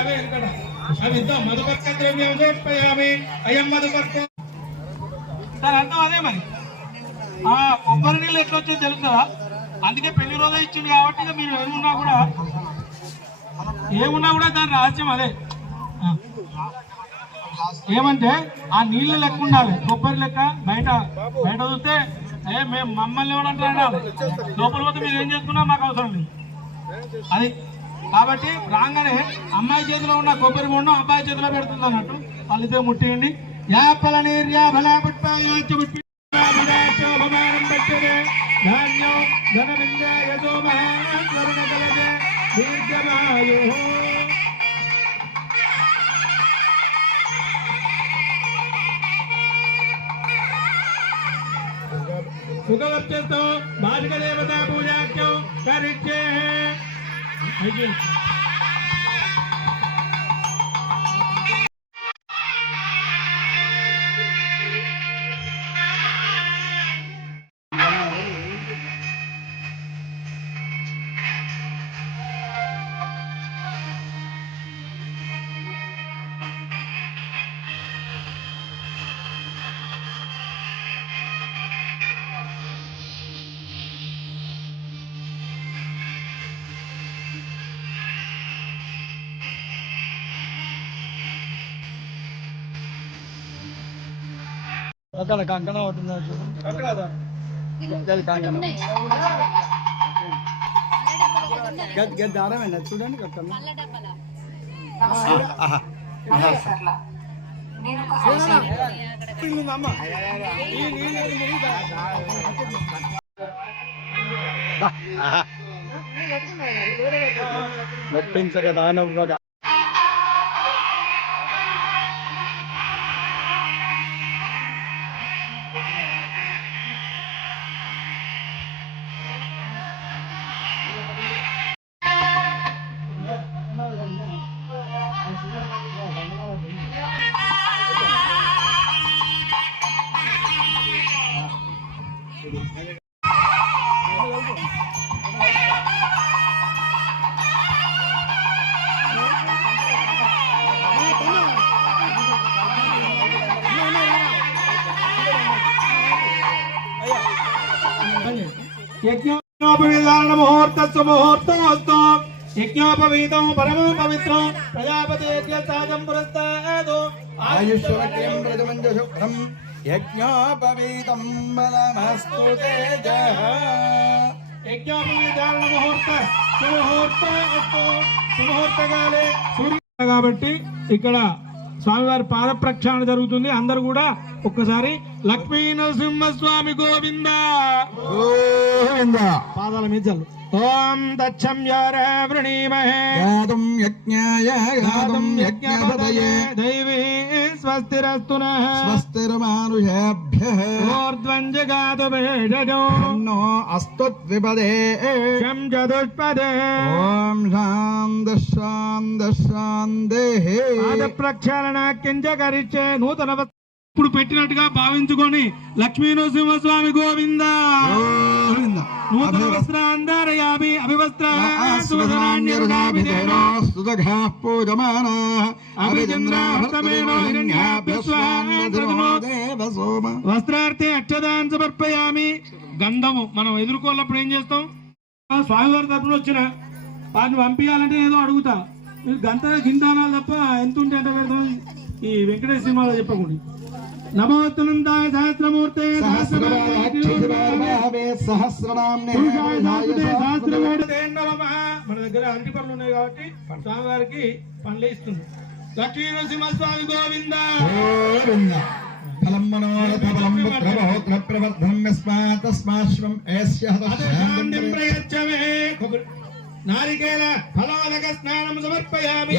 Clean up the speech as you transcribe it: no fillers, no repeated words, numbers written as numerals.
అవే ఇక్కడ అవి ఇద్దాం. మధుకర్క ద్రవ్యం సమర్పయామి. అయం మధుకర్క సార్ అర్థం అదే. మరి కొబ్బరి నీళ్ళు ఎట్లా వచ్చేది తెలుస్తుందా? అందుకే పెళ్లి రోజే ఇచ్చింది కాబట్టి ఇక మీరు ఏమున్నా కూడా దాని రహస్యం అదే. ఏమంటే ఆ నీళ్ళు లెక్క ఉండాలి, కొబ్బరి లెక్క. బయట చూస్తే మేము మమ్మల్ని ఎవరంటే అనాలి, లోపల పోతే మీరు ఏం చేసుకున్నా మాకు అవసరం లేదు అది. కాబట్టి రాగానే అమ్మాయి చేతిలో ఉన్న కొబ్బరి బొండం అబ్బాయి చేతిలో పెడుతుంది అన్నట్టు వాళ్ళిద్దరు ముట్టియండి. యాపల నిర్యాభల ధాన్యం ధనవింజయో మహాస్వరణకలజ దీర్ఘమాయు. సుఖవర్చస్తో బాధిక దేవతా పూజాఖ్యం కరిచ్చే. అక్కడ కంకణ అవుతుంది దారమేనా చూడండి కట్టమ్మా. నొప్పించగా దానవ్వగా యజ్ఞోపవీతాన ముహూర్తస్సు ముహూర్తమస్తు. యజ్ఞోపవీతం పరమో పవిత్రం ప్రజాపతిం పురస్తాదు ఆయుష్వక్యం ప్రజమంజ శుభ్రం యజ్ఞోపవీతం బలమస్తు తేజః. యజ్ఞోపవీతాన ముహూర్త సుముహూర్తమస్తు. సుముహూర్తకాలే సూర్య కాబట్టి ఇక్కడ స్వామివారి పాద ప్రక్షాళన జరుగుతుంది. అందరూ కూడా ఒక్కసారి లక్ష్మీ నరసింహస్వామి గోవింద గోవింద పాదాల మీద చల్లు. ఓం దక్షమ్యారణీమహే గాతుం యజ్ఞాయ గాతుం యజ్ఞపతయే దైవీ స్వస్తిరస్తు నః స్వస్తిర్మానుషేభ్యః ఊర్ధ్వం జగాతు వేదజో నో అస్తుద్విపదే శం చతుష్పదే. ఓం శాంతి శాంతి శాంతిః. పాద ప్రక్షాళన కించకరిచ్చే నూతన ఇప్పుడు పెట్టినట్టుగా భావించుకొని లక్ష్మీ నరసింహస్వామి గోవింద నూతన వస్త్రాంధారయామి అభివస్త్ర వస్త్రార్థే అక్షదాన్ సమర్పయామి. గంధము మనం ఎదుర్కోళ్ళప్పుడు ఏం చేస్తాం? స్వామివారి తరపున వచ్చిన వాటిని పంపించాలంటే ఏదో అడుగుతా, గిందానాలు తప్ప ఎంత ఉంటే అంటే పెడతాం. ఈ వెంకటేశ్వర సినిమాలో చెప్పకుండా నమోత్తనందాయ సహస్రమూర్తే మన దగ్గర అరటి పనులు ఉన్నాయి కాబట్టి స్వామివారికి పనులు ఇస్తుంది. లక్ష్మీ నరసింహస్వామి గోవింద. నారికేల ఫలోదక స్నానం సమర్పయామి.